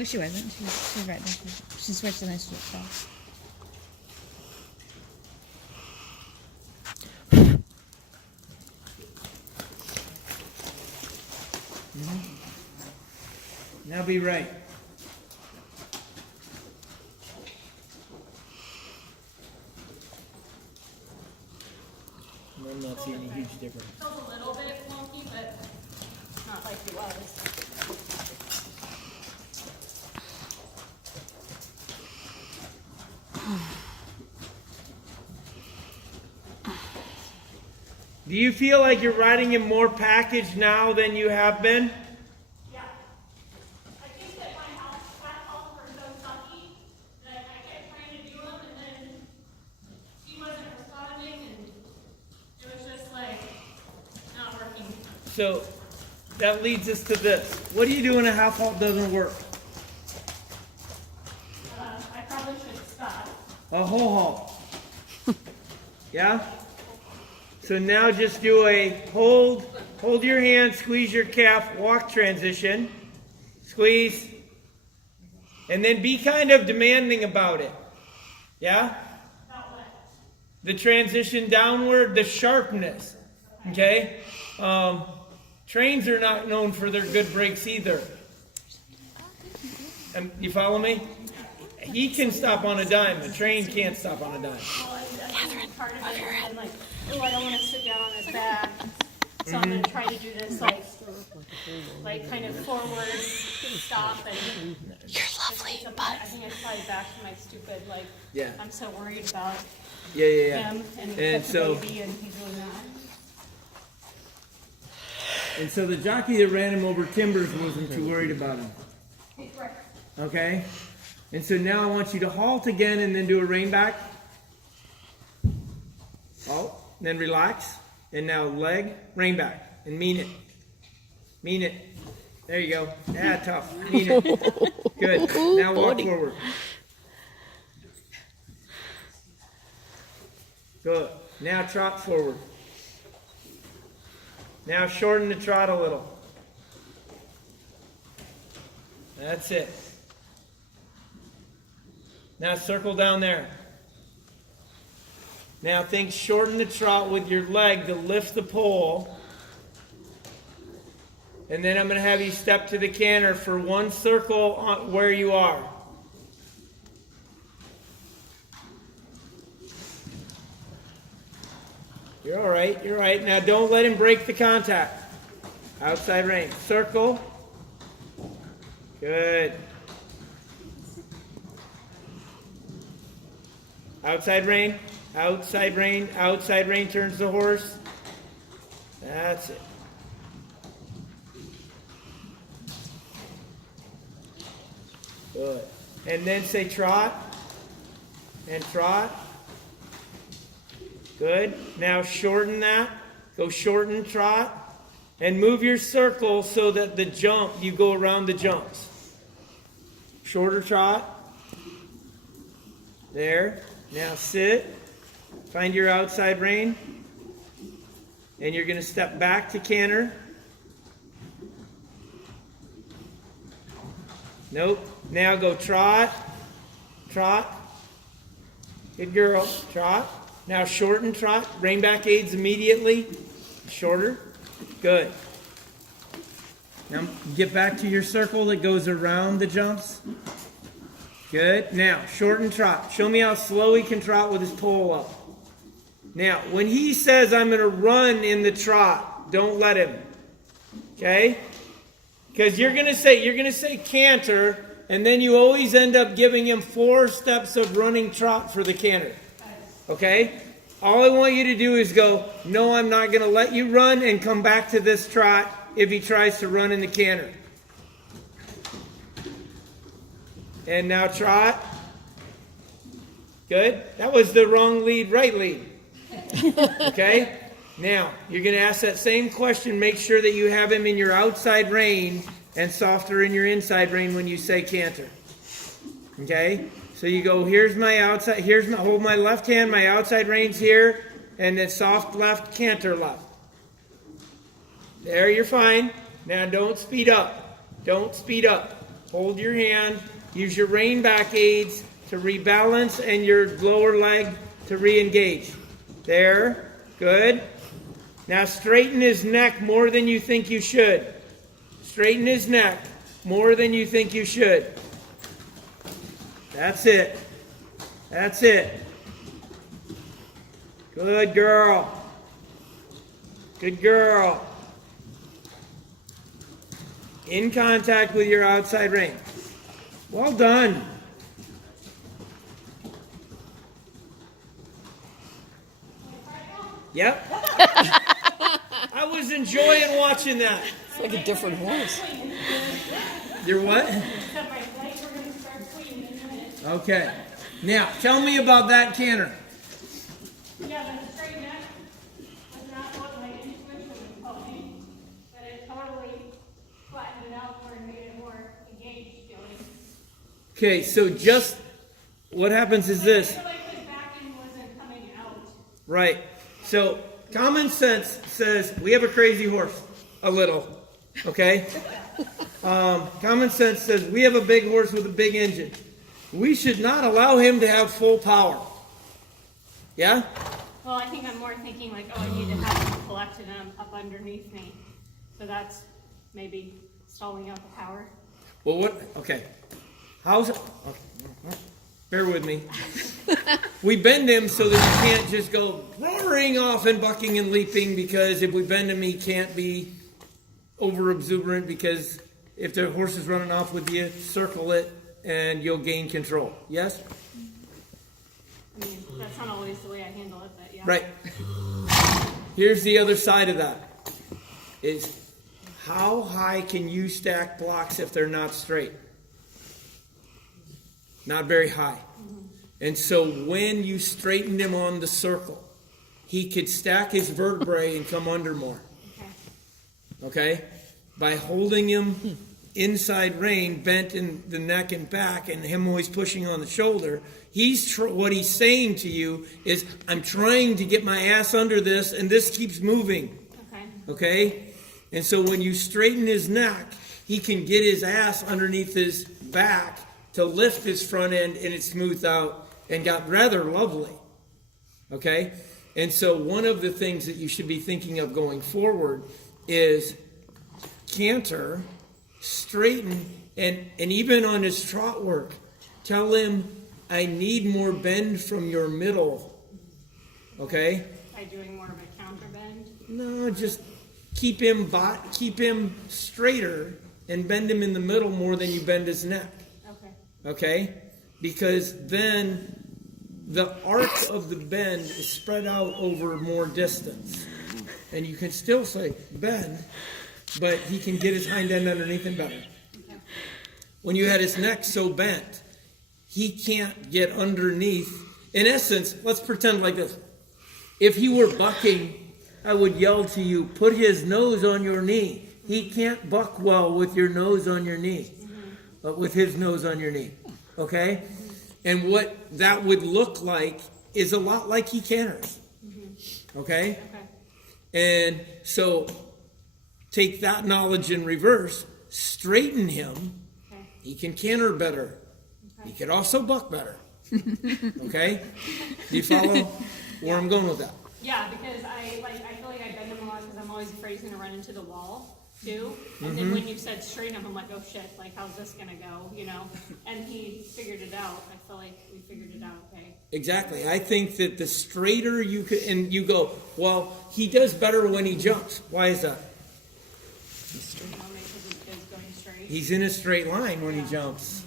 No, she wasn't. She's right there. She switched and I switched off. Now be right. I'm not seeing any huge difference. Feels a little bit wonky, but not like it was. Do you feel like you're riding in more package now than you have been? Yeah. I think that my house were so sucky that I kept trying to do them and then he wasn't responding and it was just like not working. So that leads us to this. What do you do when a half halt doesn't work? I probably should stop. A whole halt. Yeah? So now just do a hold your hand, squeeze your calf, walk transition, squeeze, and then be kind of demanding about it. Yeah? About what? The transition downward, the sharpness. Okay? Trains are not known for their good brakes either. You follow me? He can stop on a dime. A train can't stop on a dime. Well, I think part of it has been like, oh, I don't want to sit down on his back. So I'm going to try to do this like kind of forward stop and You're lovely, but I think I slide back to my stupid Yeah. I'm so worried about Yeah. him and And he's such so- a baby and he's really not. And so the jockey that ran him over timbers wasn't too worried about him. Okay? And so now I want you to halt again and then do a rein back. Halt, then relax. And now leg, rein back. And mean it. Mean it. There you go. Yeah, tough. Mean it. Good. Now walk forward. Good. Now trot forward. Now shorten the trot a little. That's it. Now circle down there. Now think shorten the trot with your leg to lift the pole. And then I'm going to have you step to the canter for one circle on where you are. You're all right. You're all right. Now don't let him break the contact. Outside rein. Circle. Good. Outside rein. Outside rein. Outside rein turns the horse. That's it. Good. And then say trot. And trot. Good. Now shorten that. Go shorten trot. And move your circle so that the jump, you go around the jumps. Shorter trot. There. Now sit. Find your outside rein. And you're going to step back to canter. Nope. Now go trot. Trot. Good girl. Trot. Now shorten trot. Rein back aids immediately. Shorter. Good. Now get back to your circle that goes around the jumps. Good. Now shorten trot. Show me how slow he can trot with his pole up. Now when he says I'm going to run in the trot, don't let him. Okay? Because you're going to say canter, and then you always end up giving him 4 steps of running trot for the canter. Okay? All I want you to do is go, no, I'm not going to let you run, and come back to this trot if he tries to run in the canter. And now trot. Good. That was the wrong lead, right lead. Okay? Now, you're going to ask that same question. Make sure that you have him in your outside rein and softer in your inside rein when you say canter. Okay? So you go, here's my outside, hold my left hand, my outside rein's here, and then soft left, canter left. There, you're fine. Now don't speed up. Don't speed up. Hold your hand. Use your rein back aids to rebalance and your lower leg to re-engage. There. Good. Now straighten his neck more than you think you should. Straighten his neck more than you think you should. That's it. That's it. Good girl. Good girl. In contact with your outside rein. Well done. Yep. I was enjoying watching that. It's like a different horse. You're what? Okay. Now, tell me about that canter. Yeah, the straight neck was not what my intuition was telling me, but it totally flattened it out more and made it more engaged feeling. Okay, so just what happens is this. I feel like his back end wasn't coming out. Right. So common sense says we have a crazy horse. A little. Okay? Common sense says we have a big horse with a big engine. We should not allow him to have full power. Yeah? Well, I think I'm more thinking like, oh, I need to have him collected up underneath me. So that's maybe stalling out the power. Well, what? Okay. How's it? Okay. Bear with me. We bend him so that he can't just go roaring off and bucking and leaping, because if we bend him, he can't be over exuberant, because if the horse is running off with you, circle it and you'll gain control. Yes? I mean, that's not always the way I handle it, but yeah. Right. Here's the other side of that. Is how high can you stack blocks if they're not straight? Not very high. And so when you straightened him on the circle, he could stack his vertebrae and come under more. Okay? By holding him inside rein, bent in the neck and back, and him always pushing on the shoulder, what he's saying to you is, I'm trying to get my ass under this, and this keeps moving. Okay? And so when you straighten his neck, he can get his ass underneath his back to lift his front end, and it smoothed out and got rather lovely. Okay? And so one of the things that you should be thinking of going forward is canter, straighten, and even on his trot work, tell him, I need more bend from your middle. Okay? By doing more of a counter bend? No, just keep him straighter and bend him in the middle more than you bend his neck. Okay? Because then the arc of the bend is spread out over more distance. And you can still say bend, but he can get his hind end underneath him better. When you had his neck so bent, he can't get underneath. In essence, let's pretend like this. If he were bucking, I would yell to you, put his nose on your knee. He can't buck well with your nose on your knee. But with his nose on your knee. Okay? And what that would look like is a lot like he canters. Okay? And so take that knowledge in reverse, straighten him. He can canter better. He can also buck better. Okay? Do you follow where I'm going with that? Yeah, because I feel like I bend him a lot because I'm always afraid he's going to run into the wall too. And then when you said straighten him, I'm like, oh shit, like how's this going to go, you know? And he figured it out. I feel like we figured it out okay. Exactly. I think that the straighter you could, and you go, well, he does better when he jumps. Why is that? He's in a straight line when he jumps.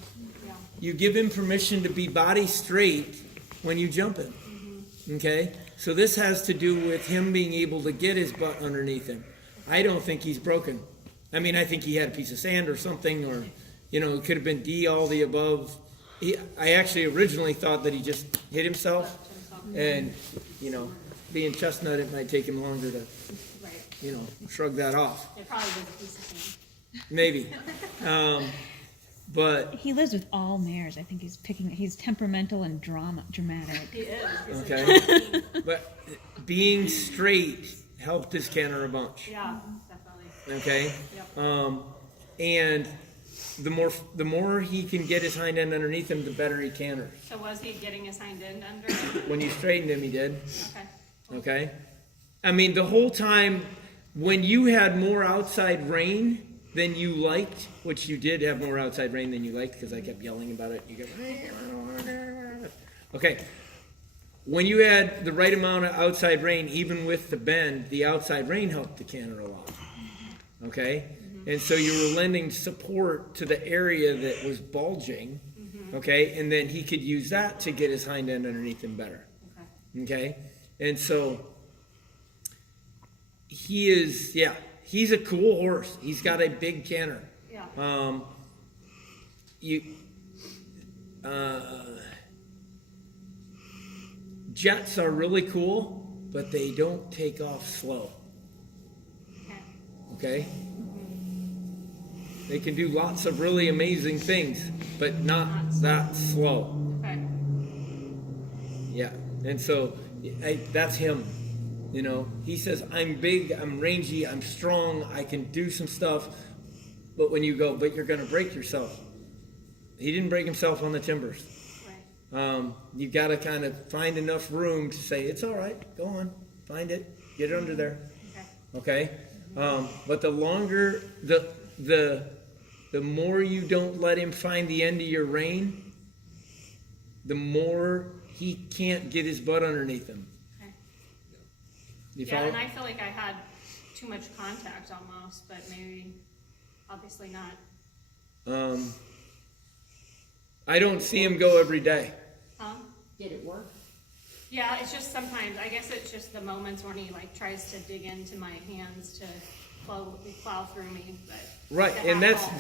You give him permission to be body straight when you jump him. Okay? So this has to do with him being able to get his butt underneath him. I don't think he's broken. I mean, I think he had a piece of sand or something, or, you know, it could have been D, all the above. I actually originally thought that he just hit himself. And, you know, being chestnut, it might take him longer to, you know, shrug that off. It probably was a piece of sand. Maybe. But he lives with all mares. I think he's temperamental and dramatic. He is. okay. But being straight helped his canter a bunch. Yeah, definitely. Okay? Yep. And the more he can get his hind end underneath him, the better he canters. So was he getting his hind end under? When you straightened him, he did. Okay. Okay? I mean, the whole time, when you had more outside rein than you liked, which you did have more outside rein than you liked, because I kept yelling about it. You go, okay. When you had the right amount of outside rein, even with the bend, the outside rein helped the canter a lot. Okay? And so you were lending support to the area that was bulging. Okay? And then he could use that to get his hind end underneath him better. Okay? And so he's a cool horse. He's got a big canter. Yeah. Jets are really cool, but they don't take off slow. Okay? They can do lots of really amazing things, but not that slow. Okay. Yeah. And so that's him. You know, he says, I'm big, I'm rangy, I'm strong, I can do some stuff. But when you go, but you're going to break yourself. He didn't break himself on the timbers. Right. You've got to kind of find enough room to say, it's all right, go on, find it, get it under there. Okay? But the longer, the more you don't let him find the end of your rein, the more he can't get his butt underneath him. Okay. You Yeah, follow? and I feel like I had too much contact almost, but maybe, obviously not. I don't see him go every day. Did it work? Yeah, it's just sometimes, I guess it's just the moments when he like tries to dig into my hands to plow through me, but. Right, to and have all-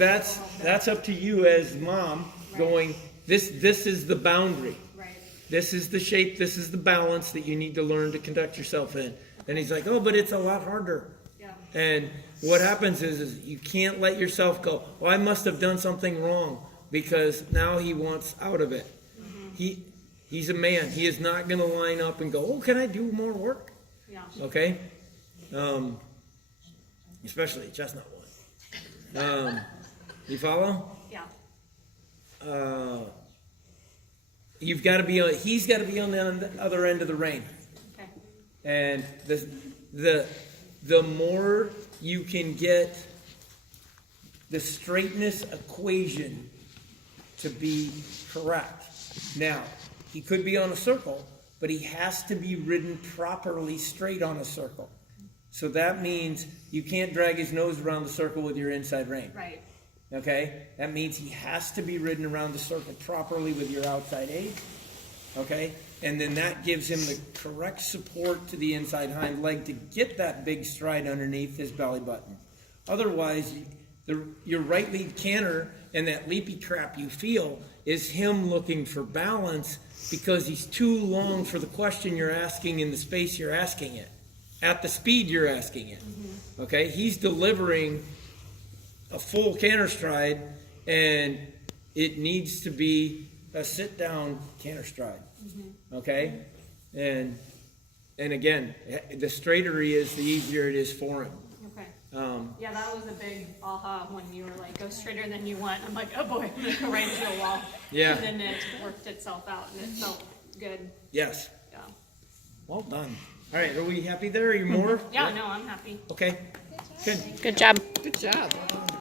that's up to you as mom, Right. going, this is the boundary. Right, This is the shape, this is the balance that you need to learn to conduct yourself in. And he's like, oh, but it's a lot harder. yeah, And what happens is you can't let yourself go, well, I must have done something wrong, because now he wants out of it. He's a man. He is not going to line up and go, oh, can I do more work? yeah. Okay? Especially a chestnut one. You follow? Yeah, You've got to be on, he's got to be on the other end of the rein. okay, And the more you can get the straightness equation to be correct. Now, he could be on a circle, but he has to be ridden properly straight on a circle. So that means you can't drag his nose around the circle with your inside rein. right, Okay? That means he has to be ridden around the circle properly with your outside aid. Okay? And then that gives him the correct support to the inside hind leg to get that big stride underneath his belly button. Otherwise, your right lead canter and that leapy crap you feel is him looking for balance because he's too long for the question you're asking in the space you're asking it, at the speed you're asking it. Okay? He's delivering a full canter stride, and it needs to be a sit-down canter stride. Okay? And again, the straighter he is, the easier it is for him. okay. Yeah, that was a big aha when you were like, go straighter than you want. I'm like, oh boy, I'm gonna go right into a wall. Yeah. And then it worked itself out and it felt good. Yes. Yeah. Well done. All right, are we happy there? Are you more? Yeah, no, I'm happy. Okay. Good. Good job. Good job.